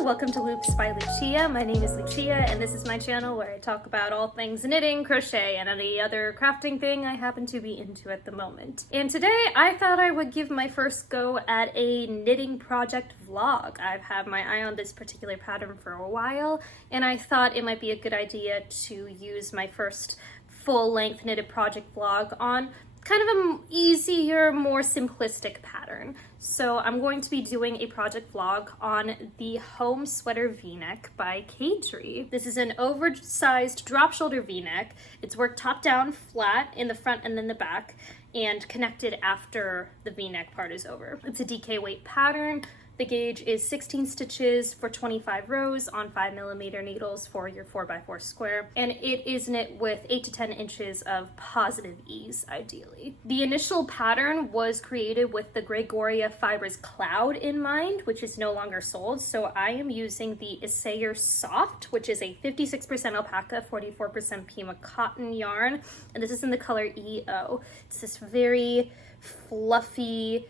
Hello, welcome to Loops by Lucia. My name is Lucia and this is my channel where I talk about all things knitting, crochet, and any other crafting thing I happen to be into at the moment. And today I thought I would give my first go at a knitting project vlog. I've had my eye on this particular pattern for a while and I thought it might be a good idea to use my first full-length knitted project vlog on kind of an easier, more simplistic pattern. So I'm going to be doing a project vlog on the Home Sweater V-neck by Caidree. This is an oversized drop shoulder V-neck. It's worked top down, flat in the front and then the back, and connected after the V-neck part is over. It's a DK weight pattern. The gauge is 16 stitches for 25 rows on 5mm needles for your 4x4 square, and it is knit with 8 to 10 inches of positive ease, ideally. The initial pattern was created with the Gregoria Fibers Cloud in mind, which is no longer sold, so I am using the Essayer Soft, which is a 56% alpaca, 44% Pima cotton yarn, and this is in the color EO. It's this very fluffy,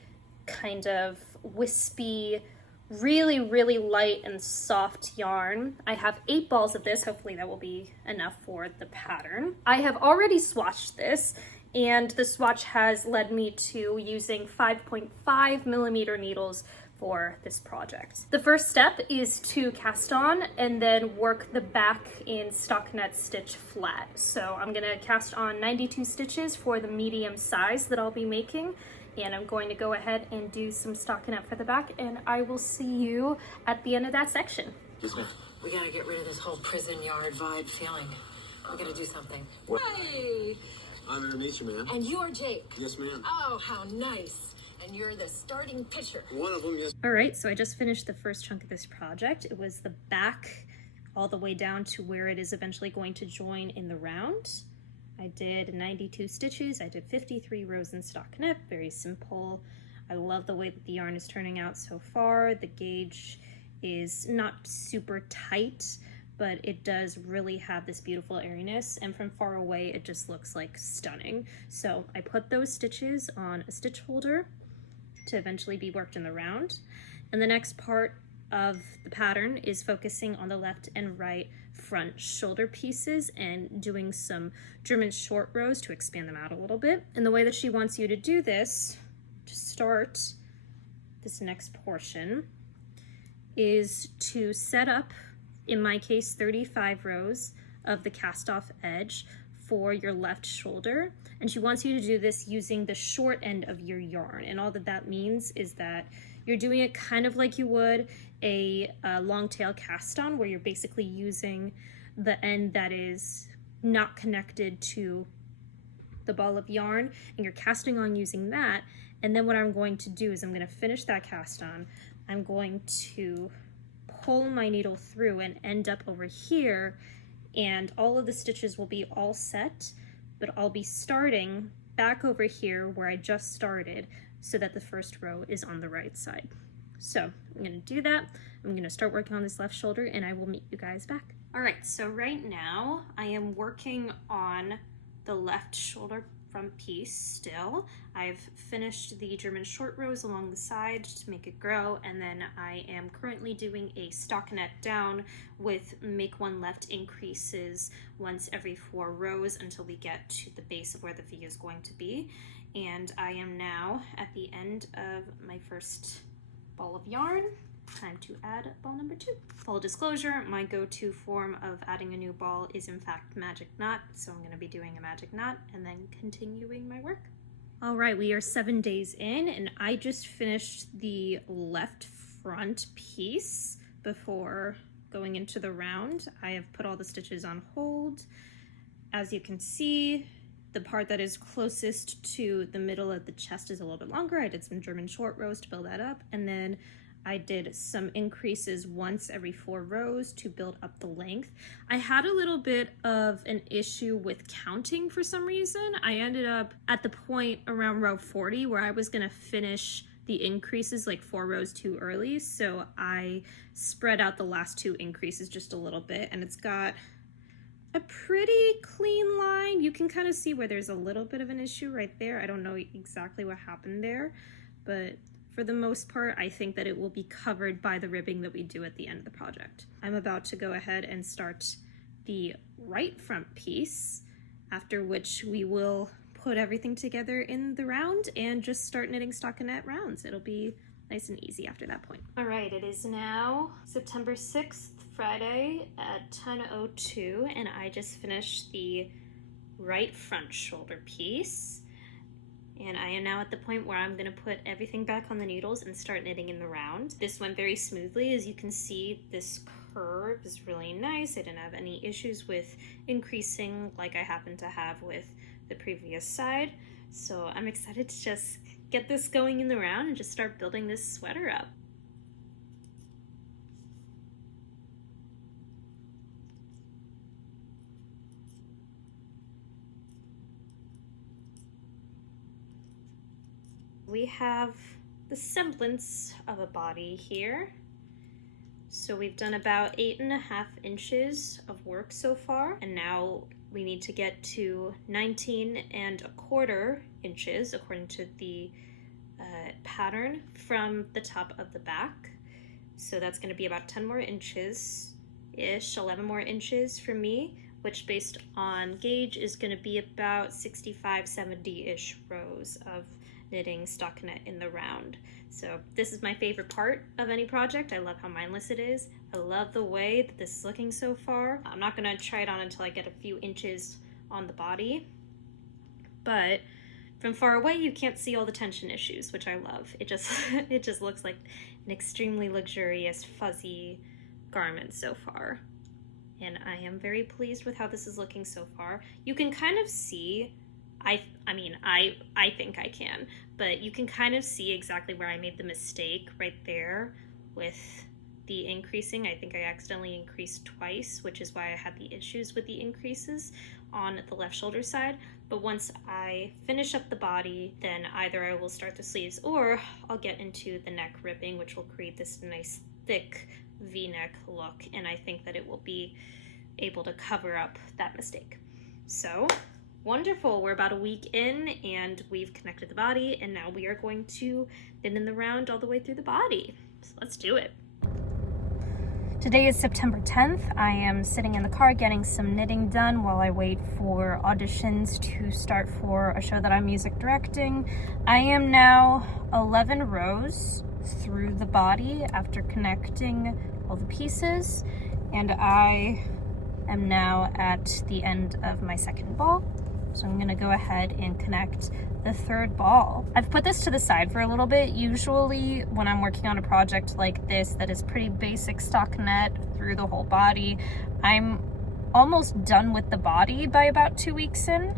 kind of wispy, really light and soft yarn. I have 8 balls of this. Hopefully that will be enough for the pattern. I have already swatched this, and the swatch has led me to using 5.5mm needles for this project. The first step is to cast on and then work the back in stockinette stitch flat. So I'm gonna cast on 92 stitches for the medium size that I'll be making, and I'm going to go ahead and do some stockinette for the back, and I will see you at the end of that section. Yes, ma'am. We gotta get rid of this whole prison yard vibe feeling. We gotta do something. What? Hey! Honor to meet you, ma'am. And you're Jake. Yes, ma'am. Oh, how nice. And you're the starting pitcher. One of them, yes. All right, so I just finished the first chunk of this project. It was the back all the way down to where it is eventually going to join in the round. I did 92 stitches. I did 53 rows in stockinette, very simple. I love the way that the yarn is turning out so far. The gauge is not super tight, but it does really have this beautiful airiness, and from far away it just looks like stunning. So I put those stitches on a stitch holder to eventually be worked in the round. And the next part of the pattern is focusing on the left and right front shoulder pieces and doing some German short rows to expand them out a little bit. And the way that she wants you to do this, to start this next portion, is to set up, in my case, 35 rows of the cast off edge for your left shoulder. And she wants you to do this using the short end of your yarn. And all that that means is that you're doing it kind of like you would a long tail cast on, where you're basically using the end that is not connected to the ball of yarn, and you're casting on using that. And then what I'm going to do is I'm going to finish that cast on. I'm going to pull my needle through and end up over here, and all of the stitches will be all set, but I'll be starting back over here where I just started, so that the first row is on the right side. So I'm gonna do that. I'm gonna start working on this left shoulder and I will meet you guys back. All right, so right now I am working on the left shoulder front piece still. I've finished the German short rows along the side to make it grow, and then I am currently doing a stockinette down with make one left increases once every 4 rows until we get to the base of where the V is going to be. And I am now at the end of my first ball of yarn. Time to add ball number 2. Full disclosure, my go-to form of adding a new ball is in fact magic knot, so I'm going to be doing a magic knot and then continuing my work. All right, we are 7 days in, and I just finished the left front piece before going into the round. I have put all the stitches on hold. As you can see, the part that is closest to the middle of the chest is a little bit longer. I did some German short rows to build that up, and then I did some increases once every 4 rows to build up the length. I had a little bit of an issue with counting for some reason. I ended up at the point around row 40 where I was gonna finish the increases like 4 rows too early, so I spread out the last 2 increases just a little bit, and it's got a pretty clean line. You can kind of see where there's a little bit of an issue right there. I don't know exactly what happened there, but for the most part. I think that it will be covered by the ribbing that we do at the end of the project. I'm about to go ahead and start the right front piece, after which we will put everything together in the round and just start knitting stockinette rounds. It'll be nice and easy after that point. All right, it is now September 6th, Friday at 10:02, and I just finished the right front shoulder piece. And I am now at the point where I'm gonna put everything back on the needles and start knitting in the round. This went very smoothly. As you can see, this curve is really nice. I didn't have any issues with increasing like I happen to have with the previous side. So I'm excited to just get this going in the round and just start building this sweater up. We have the semblance of a body here. So we've done about 8.5 inches of work so far, and now we need to get to 19.25 inches according to the pattern from the top of the back. So that's going to be about 10 more inches-ish, 11 more inches for me, which based on gauge is going to be about 65, 70-ish rows of knitting stockinette in the round. So this is my favorite part of any project. I love how mindless it is. I love the way that this is looking so far. I'm not gonna try it on until I get a few inches on the body, but from far away you can't see all the tension issues, which I love. It just looks like an extremely luxurious fuzzy garment so far. And I am very pleased with how this is looking so far. You can kind of see, I think I can, but you can kind of see exactly where I made the mistake right there with the increasing. I think I accidentally increased twice, which is why I had the issues with the increases on the left shoulder side. But once I finish up the body, then either I will start the sleeves or I'll get into the neck ribbing, which will create this nice thick V-neck look, and I think that it will be able to cover up that mistake. So wonderful, we're about a week in and we've connected the body, and now we are going to knit in the round all the way through the body. So let's do it. Today is September 10th. I am sitting in the car getting some knitting done while I wait for auditions to start for a show that I'm music directing. I am now 11 rows through the body after connecting all the pieces, and I am now at the end of my second ball. So I'm gonna go ahead and connect the third ball. I've put this to the side for a little bit. Usually when I'm working on a project like this that is pretty basic stockinette through the whole body, I'm almost done with the body by about 2 weeks in.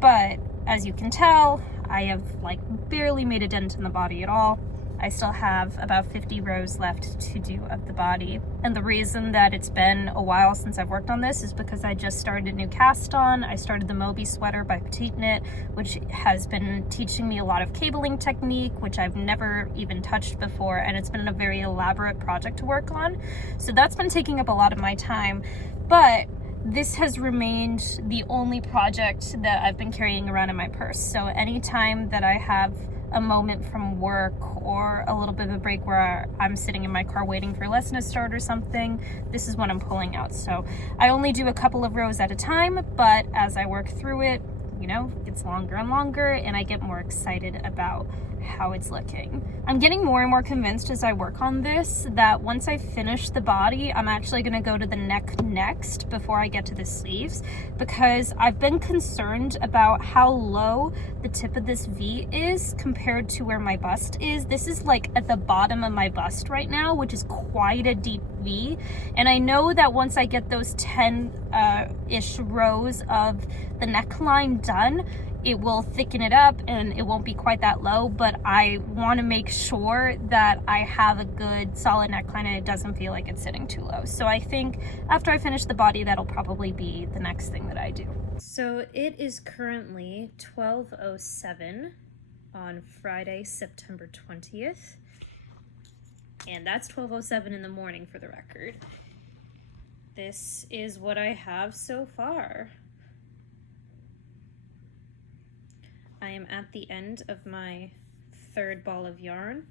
But as you can tell, I have like barely made a dent in the body at all. I still have about 50 rows left to do of the body. And the reason that it's been a while since I've worked on this is because I just started a new cast on. I started the Moby sweater by Petite Knit, which has been teaching me a lot of cabling technique, which I've never even touched before, and it's been a very elaborate project to work on. So that's been taking up a lot of my time, but this has remained the only project that I've been carrying around in my purse. So anytime that I have a moment from work or a little bit of a break where I'm sitting in my car waiting for a lesson to start or something, this is what I'm pulling out. So I only do a couple of rows at a time, but as I work through it, you know, it gets longer and longer and I get more excited about how it's looking. I'm getting more and more convinced as I work on this that once I finish the body, I'm actually going to go to the neck next before I get to the sleeves, because I've been concerned about how low the tip of this V is compared to where my bust is. This is like at the bottom of my bust right now, which is quite a deep V, and I know that once I get those 10-ish rows of the neckline done, it will thicken it up and it won't be quite that low, but I want to make sure that I have a good solid neckline and it doesn't feel like it's sitting too low. So I think after I finish the body, that'll probably be the next thing that I do. So it is currently 12:07 on Friday, September 20th. And that's 12:07 in the morning for the record. This is what I have so far. I am at the end of my third ball of yarn.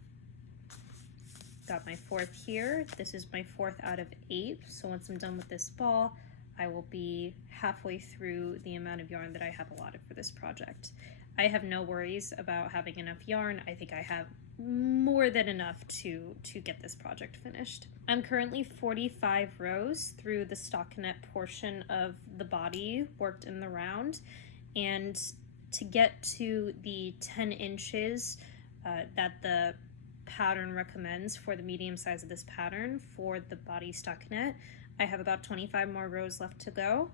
got my fourth here. This is my fourth out of 8. So once I'm done with this ball, I will be halfway through the amount of yarn that I have allotted for this project. I have no worries about having enough yarn. I think I have more than enough to get this project finished. I'm currently 45 rows through the stockinette portion of the body worked in the round, and to get to the 10 inches that the pattern recommends for the medium size of this pattern for the body stockinette, I have about 25 more rows left to go.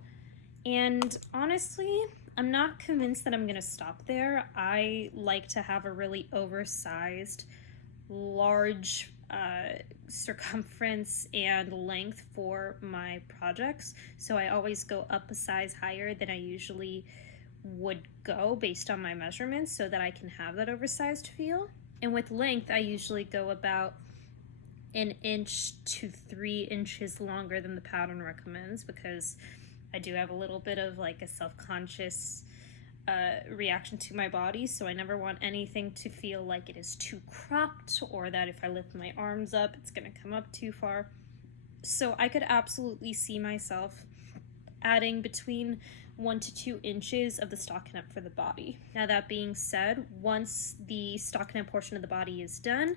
And honestly, I'm not convinced that I'm gonna stop there. I like to have a really oversized, large circumference and length for my projects. So I always go up a size higher than I usually would go based on my measurements so that I can have that oversized feel. And with length, I usually go about 1 inch to 3 inches longer than the pattern recommends, because I do have a little bit of like a self-conscious reaction to my body, so I never want anything to feel like it is too cropped, or that if I lift my arms up, it's gonna come up too far. So I could absolutely see myself adding between 1 to 2 inches of the stockinette for the body. Now that being said, once the stockinette portion of the body is done,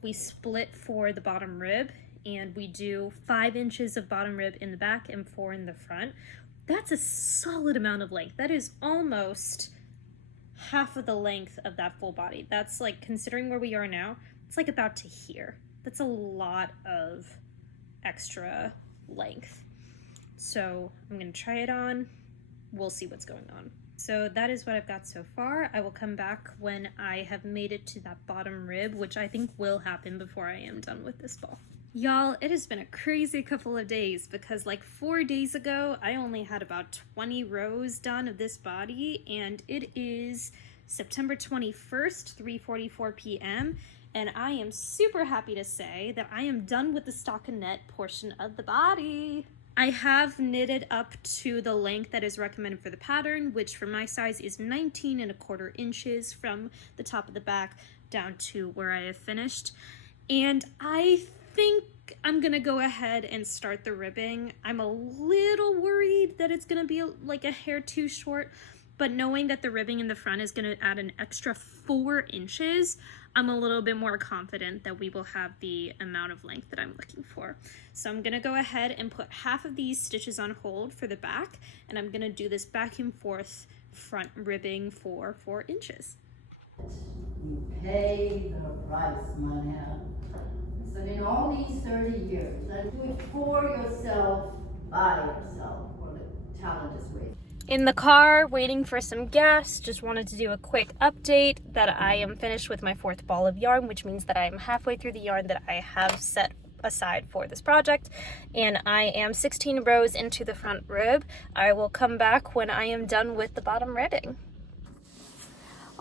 we split for the bottom rib, and we do 5 inches of bottom rib in the back and 4 in the front. That's a solid amount of length. That is almost half of the length of that full body. That's like, considering where we are now, it's like about to here. That's a lot of extra length. So I'm gonna try it on. We'll see what's going on. So that is what I've got so far. I will come back when I have made it to that bottom rib, which I think will happen before I am done with this ball. Y'all, it has been a crazy couple of days, because like 4 days ago, I only had about 20 rows done of this body, and it is September 21st, 3:44 p.m., and I am super happy to say that I am done with the stockinette portion of the body. I have knitted up to the length that is recommended for the pattern, which for my size is 19¼ inches from the top of the back down to where I have finished. And I think I'm gonna go ahead and start the ribbing. I'm a little worried that it's gonna be like a hair too short, but knowing that the ribbing in the front is gonna add an extra 4 inches, I'm a little bit more confident that we will have the amount of length that I'm looking for. So I'm gonna go ahead and put half of these stitches on hold for the back, and I'm gonna do this back and forth front ribbing for 4 inches. You pay the price, man. So in all these 30 years, and do it for yourself, by yourself, or the talent is waiting. In the car, waiting for some gas, just wanted to do a quick update that I am finished with my 4th ball of yarn, which means that I am halfway through the yarn that I have set aside for this project, and I am 16 rows into the front rib. I will come back when I am done with the bottom ribbing.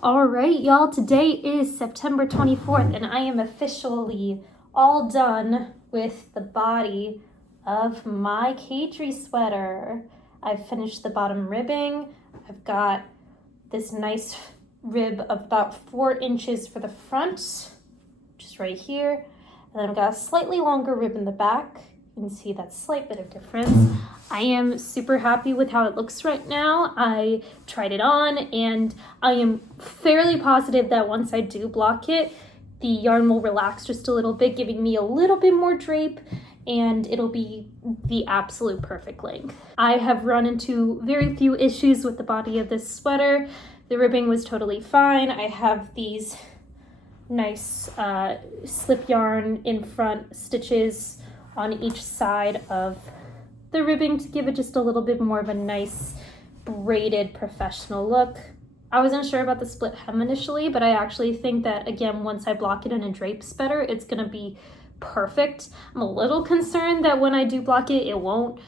All right, y'all, today is September 24th, and I am officially all done with the body of my Caidree sweater. I've finished the bottom ribbing. I've got this nice rib of about 4 inches for the front, just right here. And then I've got a slightly longer rib in the back. You can see that slight bit of difference. I am super happy with how it looks right now. I tried it on, and I am fairly positive that once I do block it, the yarn will relax just a little bit, giving me a little bit more drape, and it'll be the absolute perfect length. I have run into very few issues with the body of this sweater. The ribbing was totally fine. I have these nice slip yarn in front stitches on each side of the ribbing to give it just a little bit more of a nice braided professional look. I wasn't sure about the split hem initially, but I actually think that, again, once I block it and it drapes better, it's gonna be perfect. I'm a little concerned that when I do block it, it won't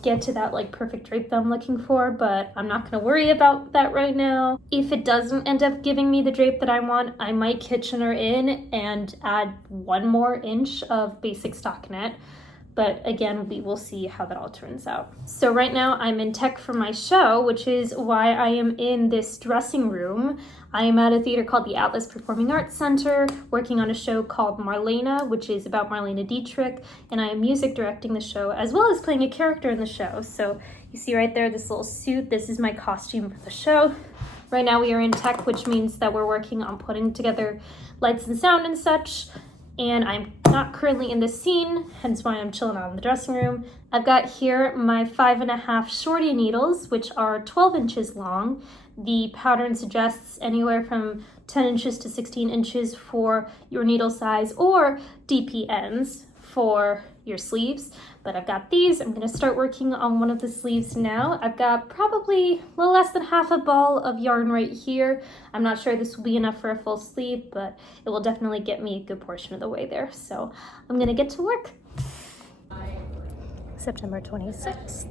get to that like perfect drape that I'm looking for, but I'm not gonna worry about that right now. If it doesn't end up giving me the drape that I want, I might Kitchener in and add 1 more inch of basic stockinette. But again, we will see how that all turns out. So right now I'm in tech for my show, which is why I am in this dressing room. I am at a theater called the Atlas Performing Arts Center, working on a show called Marlena, which is about Marlena Dietrich, and I am music directing the show as well as playing a character in the show. So you see right there, this little suit, this is my costume for the show. Right now we are in tech, which means that we're working on putting together lights and sound and such. And I'm not currently in the scene, hence why I'm chilling out in the dressing room. I've got here my 5.5 shorty needles, which are 12 inches long. The pattern suggests anywhere from 10 inches to 16 inches for your needle size, or DPNs for your sleeves. But I've got these. I'm gonna start working on one of the sleeves now. I've got probably a little less than half a ball of yarn right here. I'm not sure this will be enough for a full sleeve, but it will definitely get me a good portion of the way there. So I'm gonna get to work. September 26th,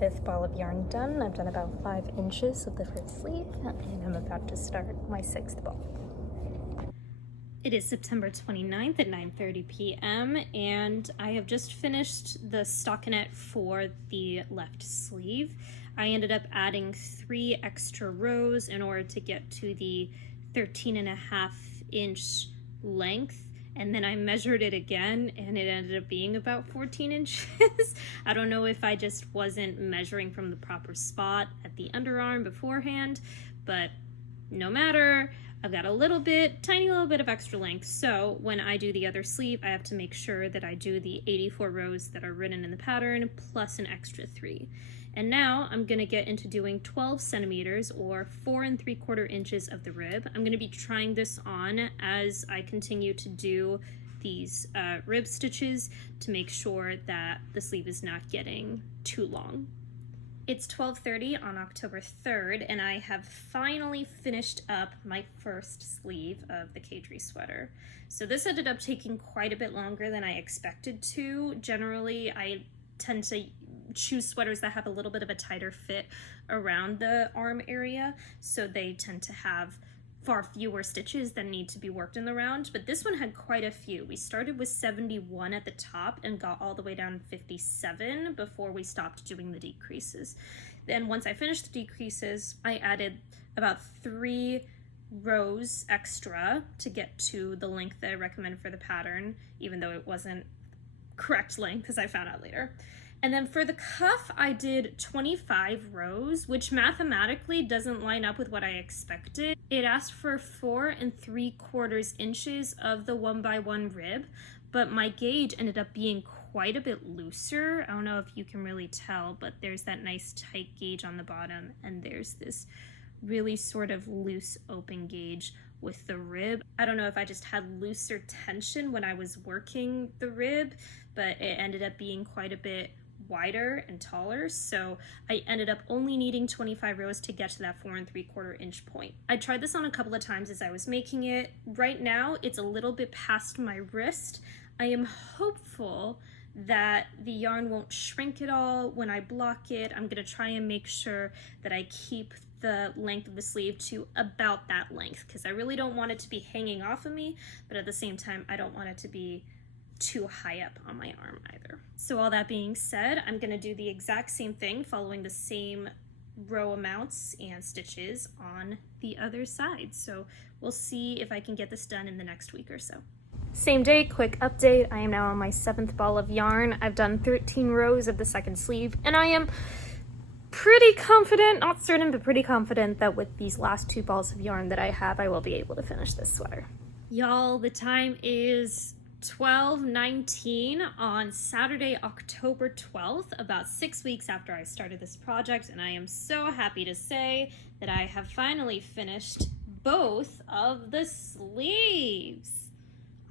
5th ball of yarn done. I've done about 5 inches of the first sleeve, and I'm about to start my 6th ball. It is September 29th at 9:30 p.m. and I have just finished the stockinette for the left sleeve. I ended up adding 3 extra rows in order to get to the 13.5-inch length, and then I measured it again and it ended up being about 14 inches. I don't know if I just wasn't measuring from the proper spot at the underarm beforehand, but no matter. I've got a little bit, tiny little bit of extra length, so when I do the other sleeve, I have to make sure that I do the 84 rows that are written in the pattern, plus an extra 3. And now I'm gonna get into doing 12 centimeters, or 4 3/4 inches of the rib. I'm gonna be trying this on as I continue to do these rib stitches to make sure that the sleeve is not getting too long. It's 12:30 on October 3rd, and I have finally finished up my first sleeve of the Caidree sweater. So this ended up taking quite a bit longer than I expected to. Generally, I tend to choose sweaters that have a little bit of a tighter fit around the arm area, so they tend to have far fewer stitches than need to be worked in the round, but this one had quite a few. We started with 71 at the top and got all the way down to 57 before we stopped doing the decreases. Then once I finished the decreases, I added about 3 rows extra to get to the length that I recommend for the pattern, even though it wasn't correct length, as I found out later. And then for the cuff, I did 25 rows, which mathematically doesn't line up with what I expected. It asked for 4 3/4 inches of the 1x1 rib, but my gauge ended up being quite a bit looser. I don't know if you can really tell, but there's that nice tight gauge on the bottom, and there's this really sort of loose open gauge with the rib. I don't know if I just had looser tension when I was working the rib, but it ended up being quite a bit wider and taller, so I ended up only needing 25 rows to get to that 4 3/4 inch point. I tried this on a couple of times as I was making it. Right now it's a little bit past my wrist. I am hopeful that the yarn won't shrink at all when I block it. I'm gonna try and make sure that I keep the length of the sleeve to about that length, because I really don't want it to be hanging off of me, but at the same time I don't want it to be too high up on my arm either. So all that being said, I'm gonna do the exact same thing, following the same row amounts and stitches on the other side. So we'll see if I can get this done in the next week or so. Same day, quick update. I am now on my 7th ball of yarn. I've done 13 rows of the second sleeve, and I am pretty confident, not certain, but pretty confident that with these last 2 balls of yarn that I have, I will be able to finish this sweater. Y'all, the time is 12:19 on Saturday, October 12th, about 6 weeks after I started this project, and I am so happy to say that I have finally finished both of the sleeves.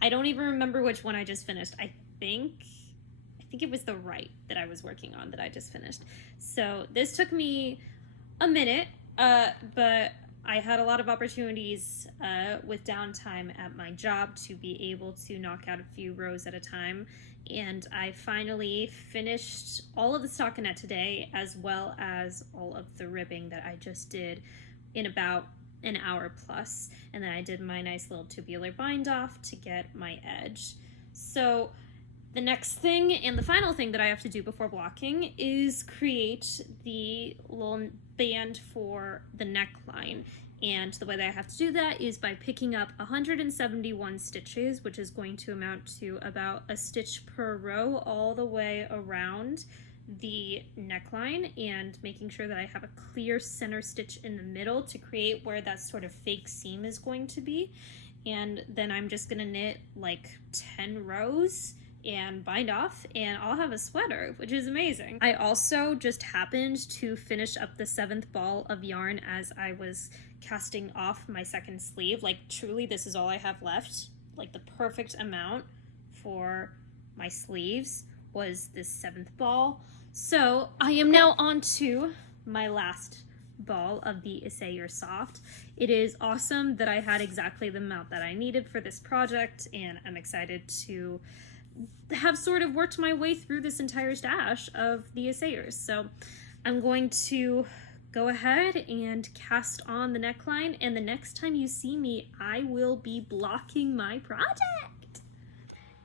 I don't even remember which one I just finished. I think it was the right that I was working on that I just finished. So this took me a minute, but I had a lot of opportunities with downtime at my job to be able to knock out a few rows at a time, and I finally finished all of the stockinette today, as well as all of the ribbing that I just did in about an hour plus, and then I did my nice little tubular bind off to get my edge. So The next thing and the final thing that I have to do before blocking is create the little band for the neckline. And the way that I have to do that is by picking up 171 stitches, which is going to amount to about a stitch per row all the way around the neckline, and making sure that I have a clear center stitch in the middle to create where that sort of fake seam is going to be. And then I'm just gonna knit like 10 rows and bind off, and I'll have a sweater, which is amazing. I also just happened to finish up the 7th ball of yarn as I was casting off my second sleeve. Like, truly, this is all I have left. Like, the perfect amount for my sleeves was this 7th ball. So I am now on to my last ball of the Essayer Soft. It is awesome that I had exactly the amount that I needed for this project, and I'm excited to have sort of worked my way through this entire stash of the Essayers. So I'm going to go ahead and cast on the neckline, and the next time you see me, I will be blocking my project.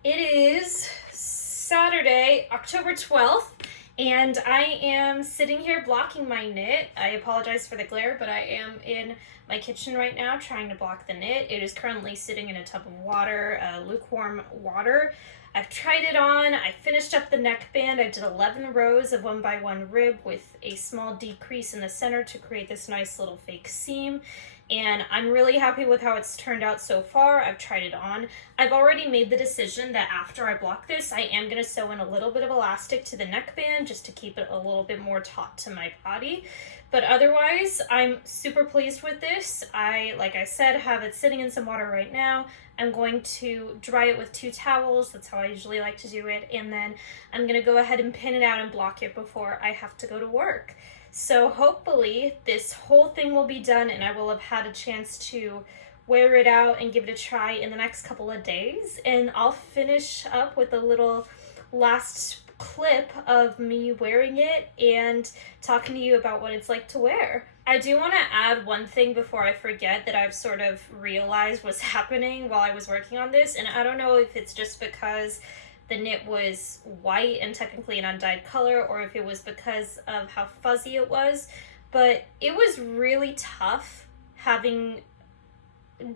It is Saturday, October 12th, and I am sitting here blocking my knit. I apologize for the glare, but I am in my kitchen right now trying to block the knit. It is currently sitting in a tub of water, lukewarm water. I've tried it on. I finished up the neckband. I did 11 rows of 1x1 rib with a small decrease in the center to create this nice little fake seam. And I'm really happy with how it's turned out so far. I've tried it on. I've already made the decision that after I block this, I am going to sew in a little bit of elastic to the neckband just to keep it a little bit more taut to my body. But otherwise, I'm super pleased with this. Like I said, have it sitting in some water right now. I'm going to dry it with 2 towels. That's how I usually like to do it. And then I'm going to go ahead and pin it out and block it before I have to go to work. So hopefully this whole thing will be done and I will have had a chance to wear it out and give it a try in the next couple of days. And I'll finish up with a little last clip of me wearing it and talking to you about what it's like to wear. I do want to add one thing before I forget that I've sort of realized was happening while I was working on this, and I don't know if it's just because the knit was white and technically an undyed color, or if it was because of how fuzzy it was, but it was really tough having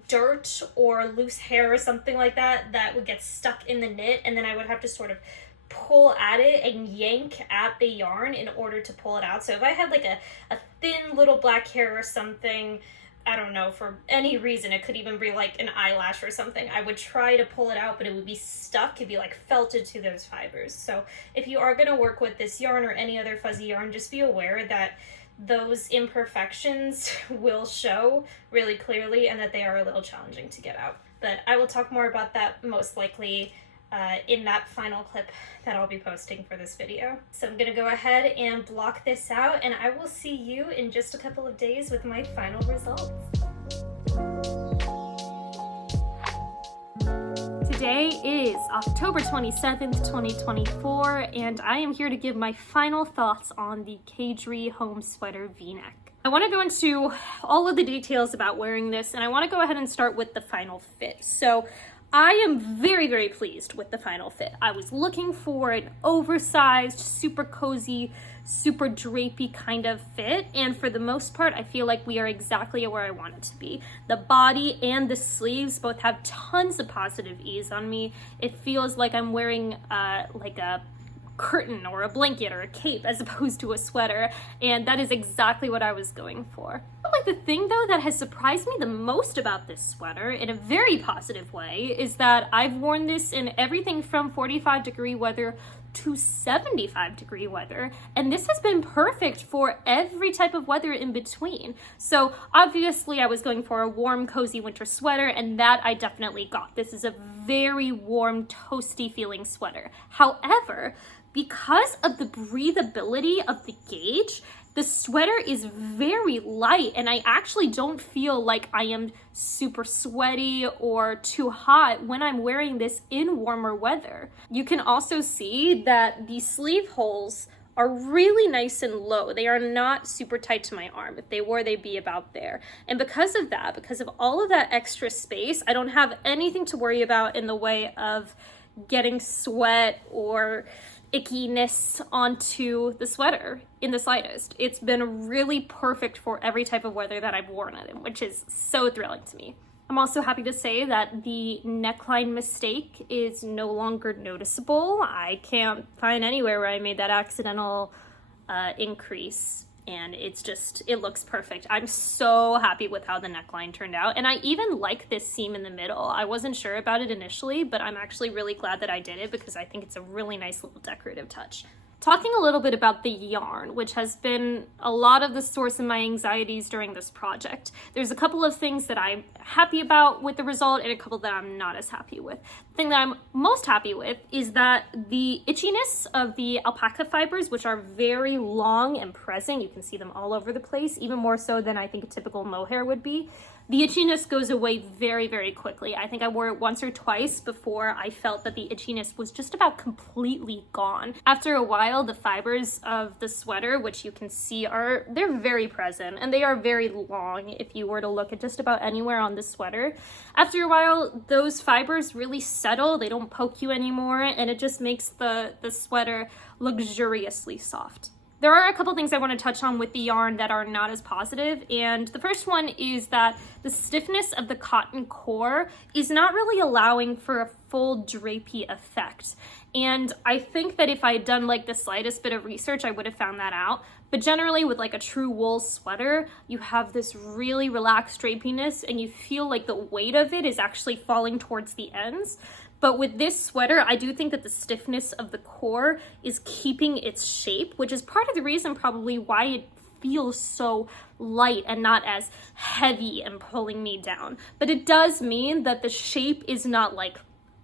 dirt or loose hair or something like that that would get stuck in the knit, and then I would have to sort of pull at it and yank at the yarn in order to pull it out. So if I had like a thin little black hair or something, I don't know, for any reason, it could even be like an eyelash or something, I would try to pull it out, but it would be stuck. It'd be like felted to those fibers. So if you are going to work with this yarn or any other fuzzy yarn, just be aware that those imperfections will show really clearly and that they are a little challenging to get out. But I will talk more about that most likely in that final clip that I'll be posting for this video. So I'm gonna go ahead and block this out, and I will see you in just a couple of days with my final results. Today is October 27th, 2024, and I am here to give my final thoughts on the Caidree home sweater v-neck. I want to go into all of the details about wearing this, and I want to go ahead and start with the final fit. So I am very, very pleased with the final fit. I was looking for an oversized, super cozy, super drapey kind of fit, and for the most part, I feel like we are exactly where I want it to be. The body and the sleeves both have tons of positive ease on me. It feels like I'm wearing like a curtain or a blanket or a cape as opposed to a sweater, and that is exactly what I was going for. Like, the thing though that has surprised me the most about this sweater in a very positive way is that I've worn this in everything from 45-degree weather to 75-degree weather, and this has been perfect for every type of weather in between. So obviously I was going for a warm, cozy winter sweater, and that I definitely got. This is a very warm, toasty feeling sweater. However, because of the breathability of the gauge, the sweater is very light, and I actually don't feel like I am super sweaty or too hot when I'm wearing this in warmer weather. You can also see that the sleeve holes are really nice and low. They are not super tight to my arm. If they were, they'd be about there. And because of that, because of all of that extra space, I don't have anything to worry about in the way of getting sweat or ickiness onto the sweater in the slightest. It's been really perfect for every type of weather that I've worn it in, which is so thrilling to me. I'm also happy to say that the neckline mistake is no longer noticeable. I can't find anywhere where I made that accidental increase, and it looks perfect. I'm so happy with how the neckline turned out, and I even like this seam in the middle. I wasn't sure about it initially, but I'm actually really glad that I did it because I think it's a really nice little decorative touch. Talking a little bit about the yarn, which has been a lot of the source of my anxieties during this project. There's a couple of things that I'm happy about with the result and a couple that I'm not as happy with. The thing that I'm most happy with is that the itchiness of the alpaca fibers, which are very long and present, you can see them all over the place, even more so than I think a typical mohair would be. The itchiness goes away very, very quickly. I think I wore it once or twice before I felt that the itchiness was just about completely gone. After a while, the fibers of the sweater, which you can see they're very present and they are very long if you were to look at just about anywhere on the sweater. After a while, those fibers really settle, they don't poke you anymore, and it just makes the sweater luxuriously soft. There are a couple things I want to touch on with the yarn that are not as positive, and the first one is that the stiffness of the cotton core is not really allowing for a full drapey effect. And I think that if I had done like the slightest bit of research, I would have found that out. But generally with like a true wool sweater, you have this really relaxed drapiness and you feel like the weight of it is actually falling towards the ends. But with this sweater, I do think that the stiffness of the core is keeping its shape, which is part of the reason probably why it feels so light and not as heavy and pulling me down. But it does mean that the shape is not like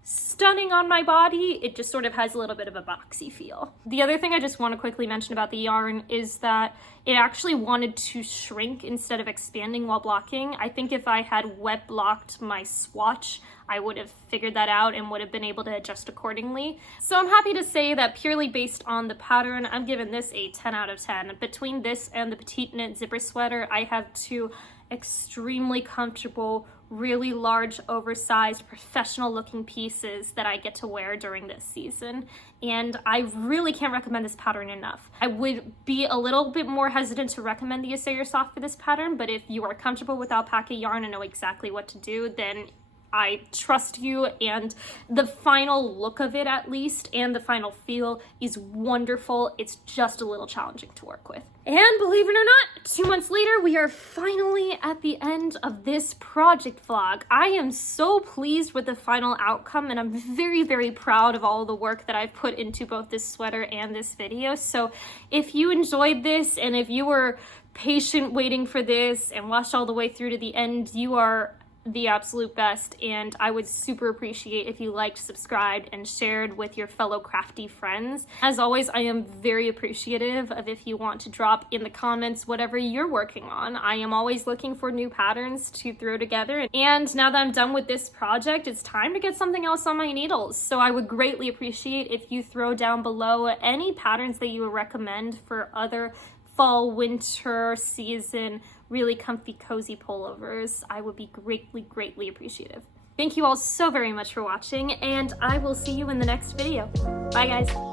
stunning on my body. It just sort of has a little bit of a boxy feel. The other thing I just want to quickly mention about the yarn is that it actually wanted to shrink instead of expanding while blocking. I think if I had wet blocked my swatch, I would have figured that out and would have been able to adjust accordingly. So I'm happy to say that purely based on the pattern, I'm giving this a 10 out of 10. Between this and the petite knit zipper sweater, I have two extremely comfortable, really large, oversized, professional looking pieces that I get to wear during this season. And I really can't recommend this pattern enough. I would be a little bit more hesitant to recommend the Assayer Soft for this pattern, but if you are comfortable with alpaca yarn and know exactly what to do, then I trust you, and the final look of it at least, and the final feel is wonderful. It's just a little challenging to work with. And believe it or not, 2 months later, we are finally at the end of this project vlog. I am so pleased with the final outcome, and I'm very, very proud of all the work that I've put into both this sweater and this video. So if you enjoyed this, and if you were patient waiting for this and watched all the way through to the end, you are the absolute best, and I would super appreciate if you liked, subscribed, and shared with your fellow crafty friends. As always, I am very appreciative of if you want to drop in the comments whatever you're working on. I am always looking for new patterns to throw together, and now that I'm done with this project, it's time to get something else on my needles. So I would greatly appreciate if you throw down below any patterns that you would recommend for other fall, winter season, really comfy, cozy pullovers. I would be greatly, greatly appreciative. Thank you all so very much for watching, and I will see you in the next video. Bye, guys.